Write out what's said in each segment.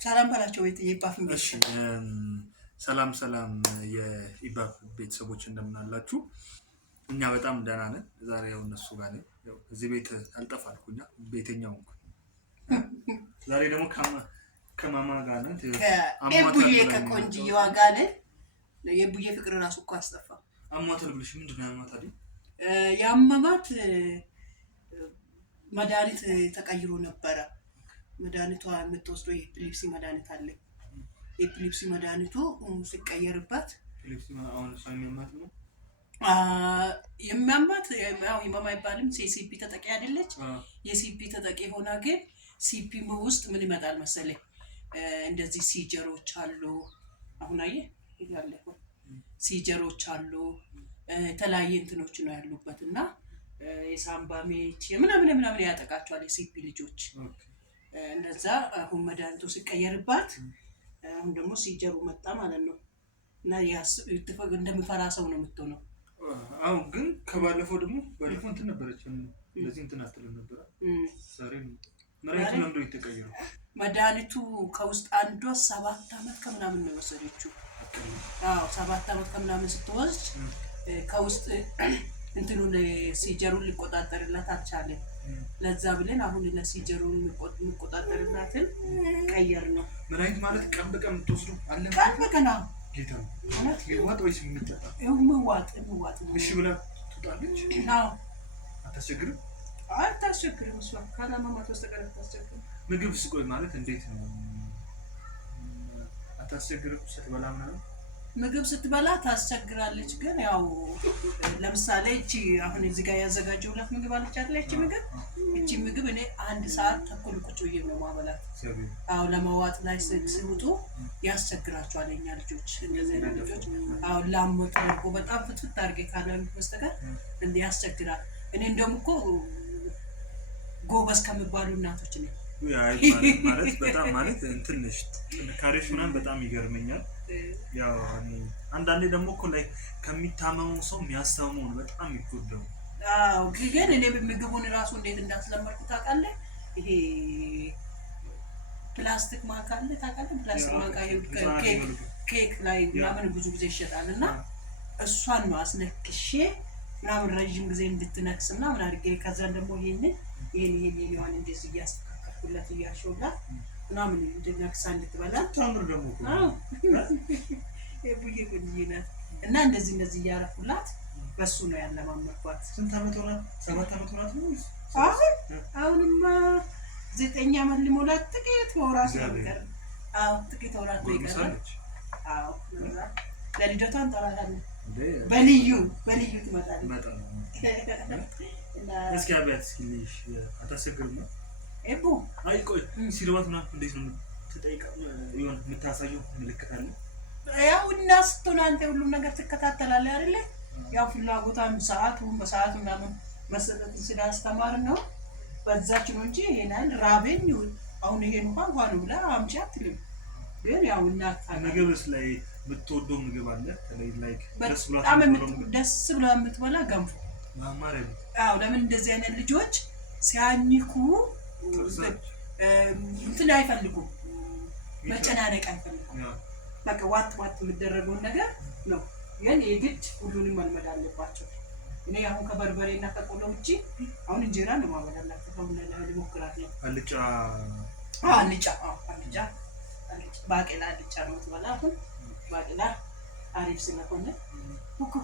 ሰላም ባላቸው የኢባፍ እሺ ሰላም የኢባፍ ቤተሰቦች እንደምን አላችሁ? እኛ በጣም ደህና ነን። ዛሬ ያው እነሱ ጋር ነን። ያው እዚህ ቤት አልጠፋልኩኛ ቤተኛው ዛሬ ደግሞ ከማማ ጋር ነን። ከኤቡዬ ከቆንጅዬዋ ጋር ነን። የቡዬ ፍቅር ራሱ እኮ አስጠፋ። አሟታል ብለሽ ምንድን ነው ያማት አይደል? ያመማት መድኃኒት ተቀይሮ ነበረ። መድኃኒቷ የምትወስደው የኤፒሊፕሲ መድኃኒት አለ። የኤፒሊፕሲ መድኃኒቱ ሲቀየርባት የሚያማት ያው ህመም አይባልም። ሲፒ ተጠቂ አይደለች። የሲፒ ተጠቂ ሆና ግን ሲፒ ውስጥ ምን ይመጣል መሰለኝ እንደዚህ ሲጀሮች አሉ። አሁን አየህ ያለፈው ሲጀሮች አሉ። የተለያየ እንትኖች ነው ያሉበት እና የሳምባ ምች ምናምን ያጠቃቸዋል የሲፒ ልጆች። እንደዛ አሁን መድኃኒቱ ሲቀየርባት አሁን ደግሞ ሲጀሩ መጣ ማለት ነው እና እንደምፈራ ሰው ነው የምትሆነው። አሁን ግን ከባለፈው ደግሞ ባለፈው እንትን ነበረች እንደዚህ እንትን አትልም ነበር። ዛሬ መድኃኒቱ ለምንድነው የተቀየረው? መድኃኒቱ ከውስጥ አንዷ 7 ዓመት ከምናምን ነው የወሰደችው። 7 ዓመት ከምናምን ስትወስድ ከውስጥ እንትኑን ሲጀሩን ሊቆጣጠርላት አልቻለም። ለዛ ብለን አሁን ለሲጀሩን የሚቆጣጠርላትን ቀየር ነው። መድኃኒት ማለት ቀን በቀን የምትወስዱ አለ? ቀን በቀን ጌታ ማለት ይዋጥ ወይስ የሚጠጣ? የሚዋጥ እሺ ብላ ትወጣለች? አታስቸግርም? አታስቸግርም። እሷ ካላማማት በስተቀር አታስቸግርም። ምግብ ስቆይ ማለት እንዴት ነው? አታስቸግርም ስትበላ ምናምን? ምግብ ስትበላ ታስቸግራለች። ግን ያው ለምሳሌ እቺ አሁን እዚህ ጋር ያዘጋጀውላት ምግብ አለች አይደል? እቺ ምግብ እኔ 1 ሰዓት ተኩል ቁጭ ብዬ ነው ማበላት። አዎ ለማዋጥ ላይ ሲውጡ ያስቸግራቸዋል የኛ ልጆች። እንደዚህ አይነት ልጆች አዎ ላሞት ነው በጣም ፍትፍት አድርጌ ካለን በስተቀር እንዴ ያስቸግራል። እኔ እንደውም እኮ ጎበዝ ከሚባሉ እናቶች ነኝ። ማለት በጣም ማለት እንትንሽ ጥንካሬሽ ምናምን በጣም ይገርመኛል። ያው አንዳንዴ ደግሞ እኮ ላይ ከሚታመሙ ሰው የሚያስተምሙ ነው በጣም ይጎዳው። አዎ ግን እኔ ምግቡን ራሱ እንዴት እንዳስለመድኩት ታውቃለህ? ይሄ ፕላስቲክ ማንካ አለ ታውቃለህ? ፕላስቲክ ማንካ ኬክ ላይ ምናምን ብዙ ጊዜ ይሸጣል እና እሷን ነው አስነክሼ ምናምን ረጅም ጊዜ እንድትነክስ ምናምን አድርጌ ከዛን ደግሞ ይሄን ይሆን እንደዚህ እያስተካከልኩላት እያሾላት ምናምን እንድነክሳ እንድትበላ ታምር ደግሞ የቡዬ ቆንጆ ናት እና እንደዚህ እያረኩላት በሱ ነው ያለማመድኳት። ስንት ዓመት ሆናት? 7 ዓመት ሆናት ነው? አሁንማ 9 ዓመት ሊሞላት ጥቂት ወራት ነው የሚቀር። ጥቂት ወራት ነው የሚቀር። ለልደቷ እንጠራታለን። በልዩ ትመጣለች። እስኪ አብያት እስኪ ልሽ አታስቸግርም ነው? ኤቡ አይ ቆይ ሲርባት ምናምን እንዴት ነው ትጠይቃ ይሆን የምታሳየው ምልክት አለ? ያው እና ስትሆን አንተ ሁሉም ነገር ትከታተላለህ አይደለ? ያው ፍላጎቷን በሰዓቱ ምናምን መሰጠትን ስላስተማር ነው በዛች ነው እንጂ ይሄን ራበኝ አሁን ይሄን እንኳን ብላ አምጪ አትልም። ግን ያው እናት ምግብስ ላይ የምትወደው ምግብ አለ? ላይክ ደስ ብላ የምትበላ ገንፎ ማማረኝ። አዎ ለምን እንደዚህ አይነት ልጆች ሲያኝኩ እንትን አይፈልጉም፣ መጨናነቅ አይፈልጉም። በቃ ዋጥ የሚደረገውን ነገር ነው። ግን የግድ ሁሉንም መልመድ አለባቸው። እኔ አሁን ከበርበሬና ከቆሎ ውጪ አሁን እንጀራ ነው ማበላላቸው። አሁን ለሞክራት ነው አልጫ ባቄላ አልጫ ነው ትበላ። አሁን ባቄላ አሪፍ ስለሆነ እኮ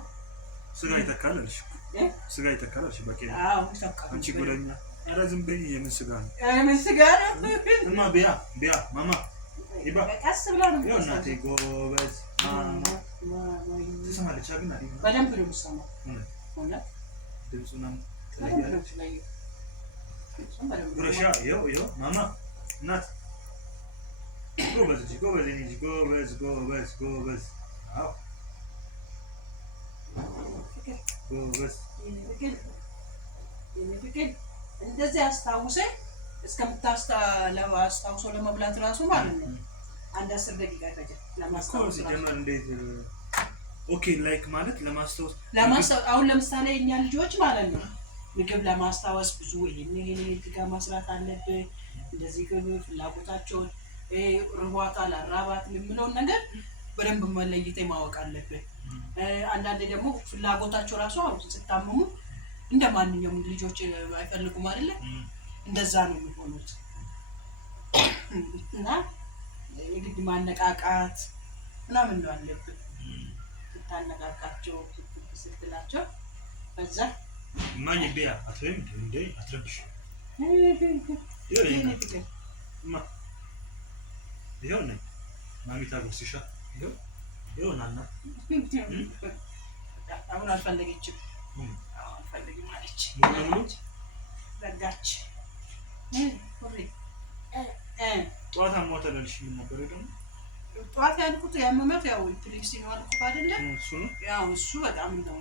ስጋ ይተካልሽ ባቄላ። አዎ ይተካል። አንቺ ጉረኛ ኧረ ዝም በይ። የምን ስጋ ነው? እማ ቢያ ማማ ይባ ቀስ ብላ ነው ያው እናቴ ጎበዝ ማማ ትሰማለች። ግን በደንብ ነው የምትሰማው። ድምፁንም ትለያለች። ጉረሻ ይኸው ማማ እናት ጎበዝ አዎ ጎበዝ እንደዚህ አስታውሰኝ እስከምታስታውሰው ለመብላት ራሱ ማለት ነው 10 ደቂቃ ይፈጃል ለማስታወስ። እንዴት ኦኬ ላይክ ማለት ለማስታወስ አሁን ለምሳሌ እኛ ልጆች ማለት ነው ምግብ ለማስታወስ ብዙ ይሄን ጋር መስራት አለብን። እንደዚህ ግብ ፍላጎታቸውን ርቧታል አራባት የምለውን ነገር በደንብ መለየት ማወቅ አለብን። አንዳንዴ ደግሞ ፍላጎታቸው ራሱ አሁን ስታመሙ እንደማንኛውም ልጆች አይፈልጉም አይደለ? እንደዛ ነው የሚሆኑት። እና የግድ ማነቃቃት ምናምን ነው አለብን። ስታነቃቃቸው ስትላቸው በዛ ማን ይቢያ አትረም እንዴ አትረብሽ ይሄው ነው ማሚታ ጉስሻ ይሄው ናና አሁን አልፈለገችም አልፈለግም አለች ዘጋች። ጠዋት አሟተለልሽ ምን ነበር ደግሞ ጠዋት ያልኩት ያመመት ያው ኢፒሌፕሲ ነው አልኩት አይደለ? እሱ ነው ያው እሱ በጣም ነው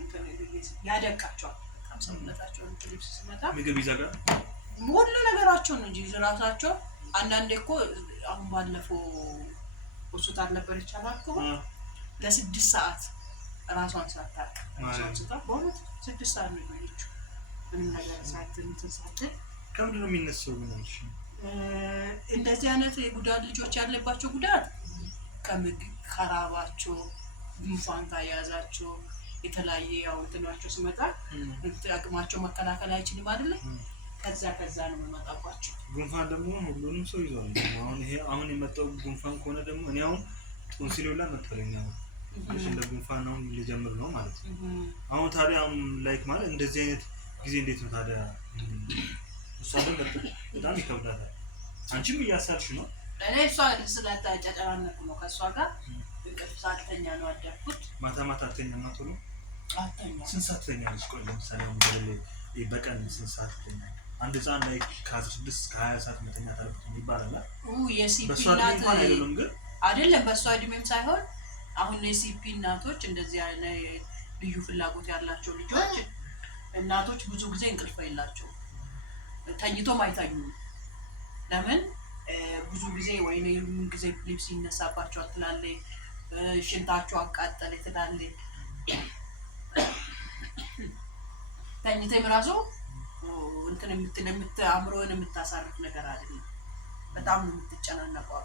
ያደቃቸዋል። በጣም ሰውነታቸው ኢፒሌፕሲ ሲመጣ ምግብ ይዘጋል ሁሉ ነገራቸው ነው እንጂ ራሳቸው አንዳንዴ እኮ አሁን ባለፈው ሆስፒታል ነበር ይቻላል እኮ ለ6 ሰዓት ራሷን ሳታውቅ ራሷን ስታ በእውነት 6 ሰዓት ነው የቆየችው። ምንም ነገር ሳትል ከምንድን ነው የሚነሳው? ምንሽ እንደዚህ አይነት የጉዳት ልጆች ያለባቸው ጉዳት ከምግብ ከራባቸው ጉንፋን ካያዛቸው የተለያየ ያው እንትናቸው ሲመጣ አቅማቸው መከላከል አይችልም አይደለ? ከዛ ነው የሚመጣባቸው። ጉንፋን ደግሞ ሁሉንም ሰው ይዟል። አሁን የመጣው ጉንፋን ከሆነ ደግሞ እኔ አሁን ቶንሲል ብላ መጣለኝ ነው እንደ ጉንፋን ነው ሊጀምር ነው ማለት ነው። አሁን ታዲያ ላይክ ማለት እንደዚህ አይነት ጊዜ እንዴት ነው ታዲያ? እሷን በጣም ይከብዳታል። አንቺም እያሳልሽ ነው። እኔ እሷ ስለተጨጨራነኩ ነው ከእሷ ጋር እንቅልፍ ሳልተኛ ነው አደርኩት። ማታ አተኛ ማቶ ነው አተኛ። ስንት ሰዓት ተኛለሽ? ቆይ ለምሳሌ አሁን በቀን ስንት ሰዓት ተኛለሽ? አንድ ህፃን ላይ ከ16 እስከ 20 ሰዓት መተኛት አለበት ይባላል። የሲፒ እናት አይደለም በሷ እድሜም ሳይሆን አሁን የሲፒ እናቶች እንደዚህ አይነት ልዩ ፍላጎት ያላቸው ልጆች እናቶች ብዙ ጊዜ እንቅልፍ የላቸው ተኝቶም አይተኙም። ለምን ብዙ ጊዜ ወይኔ ምን ጊዜ ኢፒሌፕሲ ይነሳባቸዋል ትላለች። ሽንታቸው አቃጠለ ትላለች። ተኝተም ራሱ እንትን አእምሮን የምታሳርፍ ነገር አይደለም። በጣም ነው የምትጨናነቀው።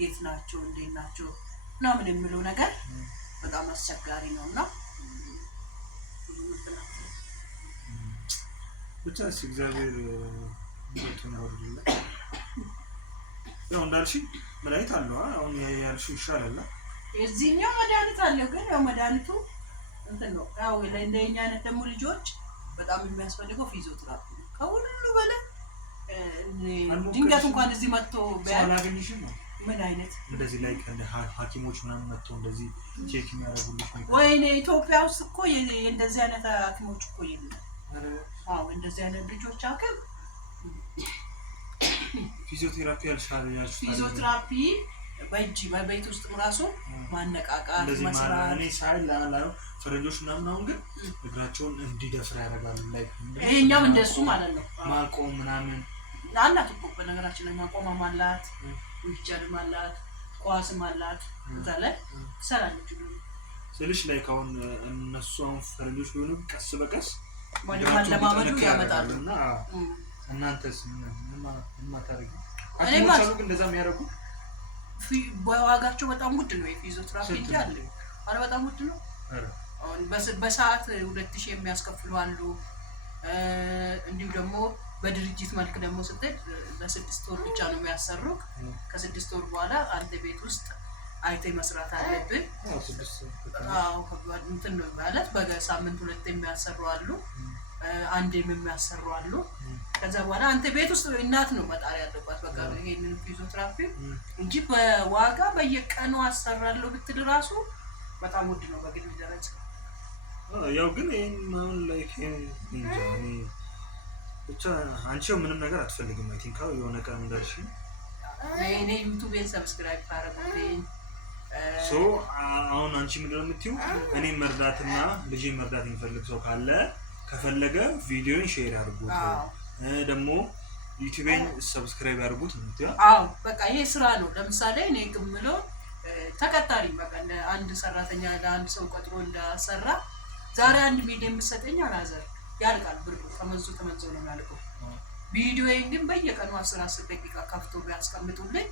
የት ናቸው እንዴት ናቸው ምናምን የሚለው ነገር በጣም አስቸጋሪ ነውና ብቻ እግዚአብሔር ይወጥና ወርድላ ያው እንዳልሽ መድኃኒት አለው። አሁን ያልሽው ይሻላል። የዚህኛው መድኃኒት አለው ግን ያው መድኃኒቱ እንትን ነው። ያው ለእንደኛ አይነት ደግሞ ልጆች በጣም የሚያስፈልገው ፊዚዮቴራፒ ነው። ከሁሉ በላይ ድንገት እንኳን እዚህ መጥቶ ባላገኝሽም ነው ምን አይነት እንደዚህ ላይ እንደ ሐኪሞች ምናምን መጥቶ እንደዚህ ቼክ የሚያደርጉልሽ ነው። ወይኔ ኢትዮጵያ ውስጥ እኮ እንደዚህ አይነት ሐኪሞች እኮ የለም። አዎ እንደዚህ አይነት ልጆች ሐኪም ፊዚዮቴራፒ ያልሻል ፊዚዮቴራፒ በእጅ በቤት ውስጥ ራሱ ማነቃቃት መስራት እኔ ሳይል ላላው ፈረንጆች ምናምን አሁን ግን እግራቸውን እንዲደፍራ ያደርጋሉ። ላይ ይሄኛው እንደሱ ማለት ነው። ማቆም ምናምን አላት እኮ በነገራችን ላይ ማቆም አላት፣ ዊልቸርም አላት፣ ኳስም አላት። እዛ ላይ ትሰራለች ስልሽ ላይ ካሁን እነሱ አሁን ፈረንጆች ቢሆኑ ቀስ በቀስ ለማመዱ ያመጣሉ። እና እናንተስ ምን ማታረጊ? አሁን ግን እንደዛ የሚያደርጉ በዋጋቸው በጣም ውድ ነው። የፊዚዮቴራፒ እንጂ አለ አረ በጣም ውድ ነው። አሁን በሰዓት 2000 የሚያስከፍሉ አሉ። እንዲሁ ደግሞ በድርጅት መልክ ደግሞ ስትሄድ ለ6 ወር ብቻ ነው የሚያሰሩክ። ከ6 ወር በኋላ አንተ ቤት ውስጥ አይቴ መስራት አለብን። አዎ እንትን ነው ማለት በሳምንት 2 የሚያሰሩ አሉ፣ አንዴም የሚያሰሩ አሉ። ከዛ በኋላ አንተ ቤት ውስጥ እናት ነው መጣር ያለባት በቃ ይሄንን ፊዚዮቴራፒ እንጂ በዋጋ በየቀኑ አሰራለሁ ብትል ራሱ በጣም ውድ ነው በግል ደረጃ። ያው ግን ይሄን ማን ላይ እንጃ ብቻ አንቺው ምንም ነገር አትፈልግም። አይ ቲንክ የሆነ ቀን እንደርሽ እኔ ዩቲዩብን ሰብስክራይብ ታረጉልኝ። አሁን አንቺ ምንድነው የምትይው? እኔ መርዳትና ልጄ መርዳት የሚፈልግ ሰው ካለ ከፈለገ ቪዲዮን ሼር አድርጉት፣ ደግሞ ዩቲዩብን ሰብስክራይብ አድርጉት ነው። አዎ በቃ ይሄ ስራ ነው። ለምሳሌ እኔ ግምሎ ተቀጣሪ በቃ እንደ አንድ ሰራተኛ ለአንድ ሰው ቀጥሮ እንዳሰራ ዛሬ 1 ሚሊዮን የምትሰጠኝ አላዘር ያልቃል። ብሩ ተመንዞ ነው የሚያልቀው። ቪዲዮዬን ግን በየቀኑ 10 ደቂቃ ከፍቶ ቢያስቀምጡልኝ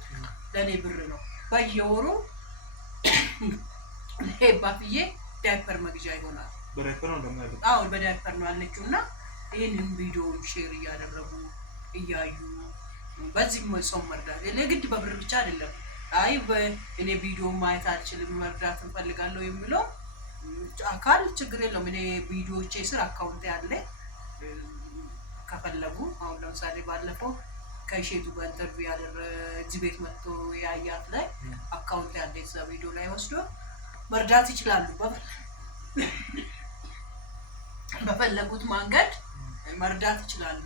ለኔ ብር ነው በየወሩ ባፍዬ ዳይፐር መግዣ ይሆናል። በዳይፐር ነው ደግሞ ያለው። አዎ በዳይፐር ነው አለችውና ይሄንን ቪዲዮ ሼር እያደረጉ እያዩ በዚህም ሰው መርዳት ለግድ በብር ብቻ አይደለም። አይ እኔ ቪዲዮ ማየት አልችልም መርዳት እንፈልጋለሁ የሚለው አካል ችግር የለውም። እኔ ቪዲዮዎቼ ስር አካውንት ያለ ከፈለጉ አሁን ለምሳሌ ባለፈው ከሼቱ ጋር ኢንተርቪው እዚህ ቤት መጥቶ ያያት ላይ አካውንት ያለ እዛ ቪዲዮ ላይ ወስዶ መርዳት ይችላሉ። በፈለጉት መንገድ መርዳት ይችላሉ።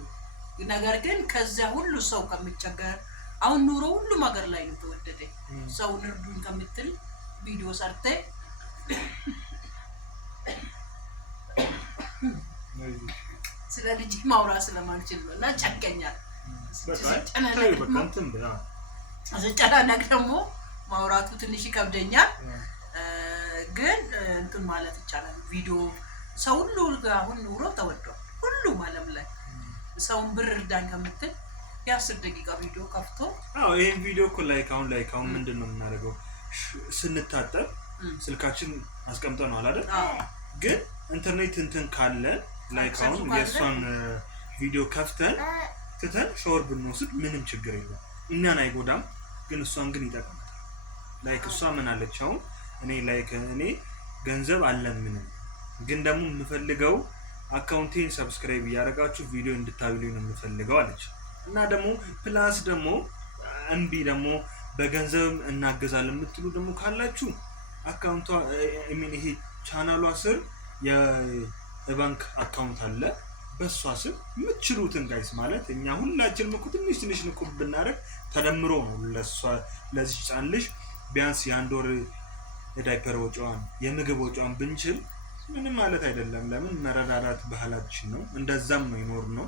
ነገር ግን ከዚያ ሁሉ ሰው ከሚቸገር አሁን ኑሮ ሁሉም ሀገር ላይ ነው ተወደደ። ሰው እርዱን ከምትል ቪዲዮ ሰርተ ስለ ልጅ ማውራት ስለማልችል ነው እና ጨንቀኛል። ስጨናነቅ ደግሞ ማውራቱ ትንሽ ይከብደኛል። ግን እንትን ማለት ይቻላል። ቪዲዮ ሰው ሁሉ አሁን ኑሮ ተወዷል። ሁሉም ዓለም ላይ ሰውን ብር እርዳን ከምትል የ10 ደቂቃ ቪዲዮ ከፍቶ ይሄን ቪዲዮ እኮ ላይክ አሁን ምንድነው የምናደርገው? ስንታጠብ ስልካችን አስቀምጠናል አይደል? ግን ኢንተርኔት እንትን ካለ ላይክ አሁን የሷን ቪዲዮ ከፍተን ትተን ሻወር ብንወስድ ምንም ችግር የለም። እኛን አይጎዳም፣ ግን እሷን ግን ይጠቅማል። ላይክ እሷ ምን አለች? አሁን እኔ ገንዘብ አለን ምንም፣ ግን ደግሞ የምፈልገው አካውንቴን ሰብስክራይብ እያደረጋችሁ ቪዲዮ እንድታዩልኝ ነው የምፈልገው አለች። እና ደግሞ ፕላስ ደግሞ እምቢ ደግሞ በገንዘብ እናገዛለን የምትሉ ደግሞ ካላችሁ አካውንቷ ይሄ ቻናሏ ስር የባንክ አካውንት አለ። በሷ ስር የምትችሉትን ጋይስ ማለት እኛ ሁላችንም እኮ ትንሽ ንቁብ ብናደርግ ተደምሮ ነው ለዚህ ጫን ልጅ ቢያንስ የአንድ ወር የዳይፐር ወጪዋን የምግብ ወጪዋን ብንችል ምንም ማለት አይደለም። ለምን መረዳዳት ባህላችን ነው፣ እንደዛም ነው ይኖር ነው።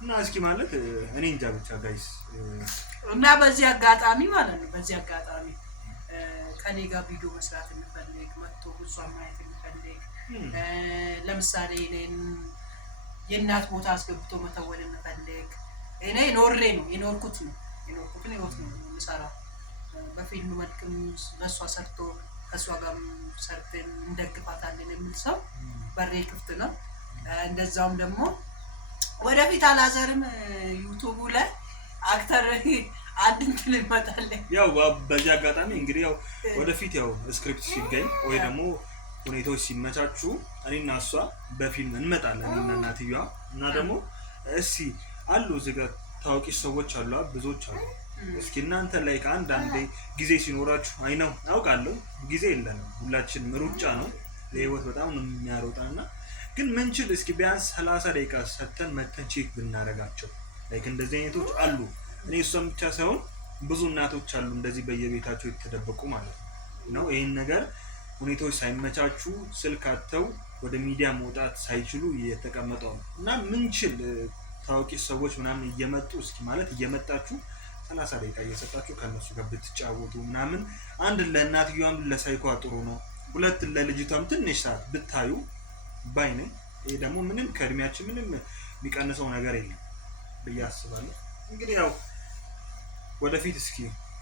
እና እስኪ ማለት እኔ እንጃ ብቻ ጋይስ እና በዚህ አጋጣሚ ማለት ነው ከኔ ጋር ቪዲዮ መስራት እንፈልግ መጥቶ እሷን ማየት እንፈልግ ለምሳሌ እኔን የእናት ቦታ አስገብቶ መተወን እንፈልግ እኔ የኖርኩትን ህይወት ነው የምሰራው። በፊልም መልክም ለእሷ ሰርቶ ከእሷ ጋር ሰርተን እንደግፋታለን የሚል ሰው በሬ ክፍት ነው። እንደዛውም ደግሞ ወደፊት አላዘርም ዩቲዩብ ላይ አክተር አንድ እንትን ይመጣል። ያው በዚህ አጋጣሚ እንግዲህ ያው ወደፊት ያው ስክሪፕት ሲገኝ ወይ ደግሞ ሁኔታዎች ሲመቻቹ እኔና እሷ በፊልም እንመጣለን እና እናትየዋ እና ደግሞ እስኪ አሉ እዚህ ጋር ታዋቂ ሰዎች አሉ፣ ብዙዎች አሉ። እስኪ እናንተ ላይ ከአንዳንዴ ጊዜ ሲኖራችሁ አይነው አውቃለሁ ጊዜ የለንም፣ ሁላችንም ሩጫ ነው ለህይወት በጣም ነው የሚያሮጣና ግን ምንችል እስኪ ቢያንስ 30 ደቂቃ ሰተን መተን ቼክ ብናረጋቸው ላይክ እንደዚህ አይነቶች አሉ። እኔ እሷም ብቻ ሳይሆን ብዙ እናቶች አሉ እንደዚህ በየቤታቸው የተደበቁ ማለት ነው። ይሄን ነገር ሁኔታዎች ሳይመቻቹ ስልክ አጥተው ወደ ሚዲያ መውጣት ሳይችሉ እየተቀመጠው ነው እና ምንችል ታዋቂ ሰዎች ምናምን እየመጣችሁ 30 ደቂቃ እየሰጣችሁ ከነሱ ጋር ብትጫወቱ ምናምን አንድ ለእናትየዋም ለሳይኮ ጥሩ ነው፣ ሁለት ለልጅቷም ትንሽ ሰዓት ብታዩ ባይኔ ይሄ ደግሞ ምንም ከእድሜያችን ምንም የሚቀንሰው ነገር የለም ብዬ አስባለሁ። እንግዲህ ያው ወደፊት እስኪ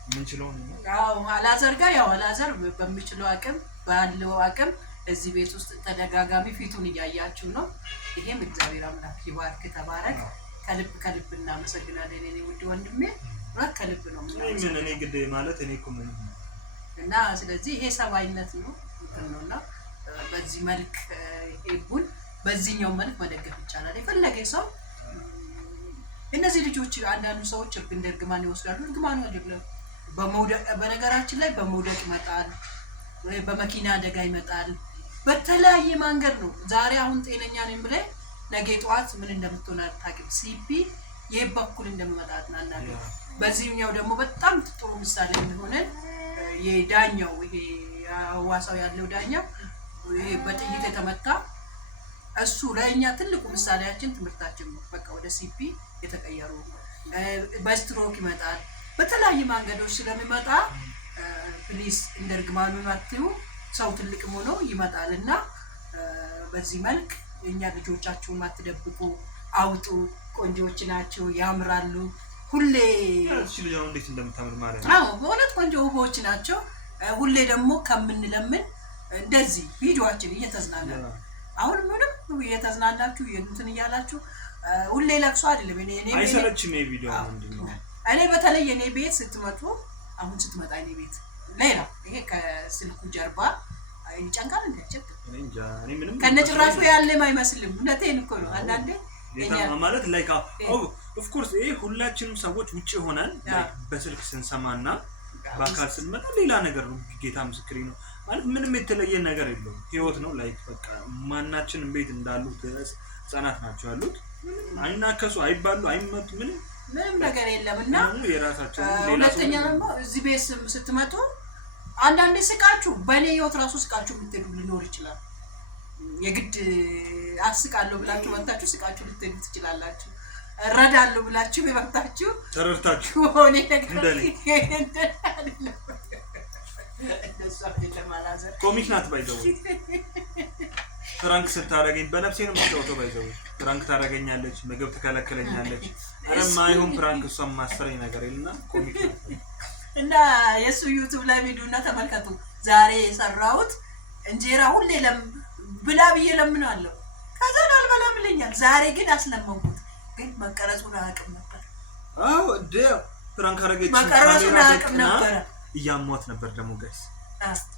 ምንችለው ነው አላዘር በሚችለው አቅም ባለው አቅም እዚህ ቤት ውስጥ ተደጋጋሚ ፊቱን እያያችሁ ነው። ይሄም እግዚአብሔር አምላክ ይባርክ፣ ተባረክ። ከልብ እናመሰግናለን እኔ ውድ ወንድሜ፣ ከልብ ነው እኔ ግድ ማለት እኔ እኮ ምን እና ስለዚህ ይሄ ሰባይነት ነውና በዚህ መልክ ይቡን በዚህኛው መልክ መደገፍ ይቻላል። የፈለገ ሰው እነዚህ ልጆች አንዳንዱ ሰዎች እንደ እርግማን ይወስዳሉ። እርግማኑ አይደለም በነገራችን ላይ በመውደቅ ይመጣል፣ በመኪና አደጋ ይመጣል፣ በተለያየ መንገድ ነው። ዛሬ አሁን ጤነኛ ነኝ ብለህ ነገ ጠዋት ምን እንደምትሆን አታውቅም። ሲፒ ይሄ በኩል እንደሚመጣት እናናገር። በዚህኛው ደግሞ በጣም ጥሩ ምሳሌ የሚሆነን የዳኛው ይሄ አዋሳው ያለው ዳኛው ይሄ በጥይት የተመታ እሱ ለእኛ ትልቁ ምሳሌያችን ትምህርታችን ነው። በቃ ወደ ሲፒ የተቀየሩ በስትሮክ ይመጣል፣ በተለያየ መንገዶች ስለሚመጣ ፕሊስ እንደ እርግማኑ ማትዩ ሰው ትልቅም ሆኖ ይመጣልና በዚህ መልክ እኛ ልጆቻችሁን ማትደብቁ፣ አውጡ። ቆንጆዎች ናቸው፣ ያምራሉ፣ ሁሌ እሺ ልጅ አሁን እንዴት እንደምታምር ማለት ነው። በእውነት ቆንጆ ውቦች ናቸው። ሁሌ ደግሞ ከምንለምን እንደዚህ ቪዲዮአችን እየተዝናናን አሁን ምንም እየተዝናናችሁ እንትን እያላችሁ ሁሌ ለቅሶ አይደለም። እኔ አይሰለችም ይሄ ቪዲዮ ምንድነው? እኔ በተለይ እኔ ቤት ስትመጡ አሁን ስትመጣ እኔ ቤት ሌላ ይሄ ከስልኩ ጀርባ ይጨንቃል እንደጨቅ እኔ ምንም ከነጭራሹ ያለም አይመስልም። እውነቴን እኮ ነው። አንዳንዴ ማለት ላይክ ኦፍ ኮርስ ይሄ ሁላችንም ሰዎች ውጪ ሆነን በስልክ ስንሰማና በአካል ስንመጣ ሌላ ነገር ነው። ጌታ ምስክሬ ነው። ማለት ምንም የተለየ ነገር የለውም። ህይወት ነው። ላይክ በቃ ማናችንም ቤት እንዳሉት ህፃናት ናቸው ያሉት። አይናከሱ፣ አይባሉ፣ አይመቱ ምንም ነገር የለምና የራሳቸው ሌላ ሁለተኛ ደግሞ እዚህ ቤት ስትመጡ አንዳንዴ ስቃችሁ በእኔ ህይወት ራሱ ስቃችሁ የምትሄዱ ሊኖር ይችላል። የግድ አስቃለሁ ብላችሁ ወጣችሁ ስቃችሁ ልትሄዱ ትችላላችሁ። እረዳለሁ ብላችሁ የመጣችሁ ተረድታችሁ ሆኔ ነገር ኮሚክ ናት ባይዘው ፍራንክ ስታረገኝ በነፍሴ ነው የምትጫወተው። ባይዘው ፍራንክ ታረገኛለች፣ ምግብ ትከለክለኛለች። አረማ ይሁን ፍራንክ እሷም ማስተረኝ ነገር የለና ኮሚክ ናት። እና የሱ ዩቲዩብ ላይ ቪዲዮና ተመልከቱ። ዛሬ የሰራሁት እንጀራ ሁሌ ብላ ብዬ ለምናለሁ። ከዛ አልበላም ይለኛል። ዛሬ ግን አስለመንኩት። ግን መቀረጹን አያውቅም ነበር። አዎ እንደ ፍራንክ አረገች መቀረጹን አያውቅም ነበር። እያሟት ነበር ደግሞ ጋይስ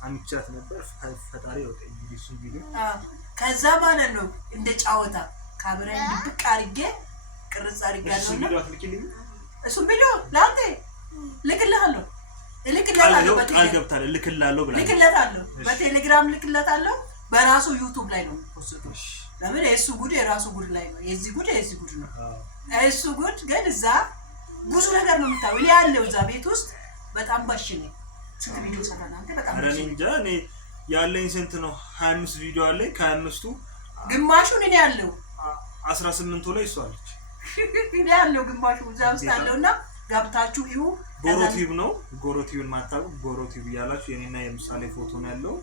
አምቻት ነበር። ፈጣሪ ወጣኝ እሱ ቪዲዮ ከዛ ማለት ነው እንደ ጫወታ ካሜራዬን ድብቅ አድርጌ ቅርጽ አድርጋለሁና እሱ ቪዲዮ ላንተ ልክልሃለሁ በቴሌግራም ልክልሃለሁ። በራሱ ዩቲዩብ ላይ ነው የሚፖስተው። ለምን የሱ ጉድ የራሱ ጉድ ላይ ነው። የዚህ ጉድ ነው። እሱ ጉድ ግን እዛ ብዙ ነገር ነው የምታየው። እኔ ያለው እዛ ቤት ውስጥ በጣም ባሽ ነኝ። ስንት ቪዲዮ ሰራናንተ በጣም ባሽ ነኝ። እኔ ያለኝ ስንት ነው? 25 ቪዲዮ አለኝ። ከ25ቱ ግማሹን እኔ ያለው 18ቱ ላይ እሷ አለች። እኔ ያለው ግማሹ እዛ ውስጥ አለውና ገብታችሁ ይሁ ጎሮቲቭ ነው። ጎሮቲቭን ማታውቁ ጎሮቲቭ ያላችሁ የኔና የምሳሌ ፎቶ ነው ያለው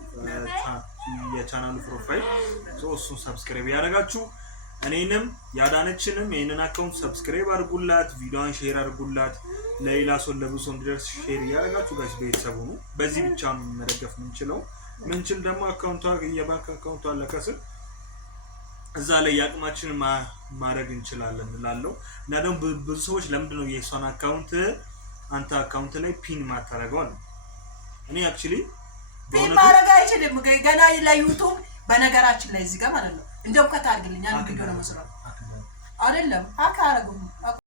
የቻናሉ ፕሮፋይል። እሱን ሰብስክራይብ ያደርጋችሁ እኔንም ያዳነችንም ይሄንን አካውንት ሰብስክራይብ አድርጉላት፣ ቪዲዮውን ሼር አድርጉላት፣ ለሌላ ሰው ለብሶ እንዲደርስ ሼር ያደርጋችሁ ጋይስ ቤተሰቡ ነው። በዚህ ብቻ መደገፍ ምንችል ደግሞ አካውንቷ የባንክ አካውንቷ ለከስር እዛ ላይ ያቅማችንን ማድረግ እንችላለን እላለሁ። እና ደግሞ ብዙ ሰዎች ለምንድን ነው የእሷን አካውንት አንተ አካውንት ላይ ፒን ማታረገው አለ። እኔ አክቹሊ ፒን ማድረግ አይችልም ገና ለዩቲዩብ በነገራችን ላይ እዚህ ጋር ማለት ነው እንደው ከታርግልኛል ቪዲዮ ነው መስራት አይደለም አካረጉም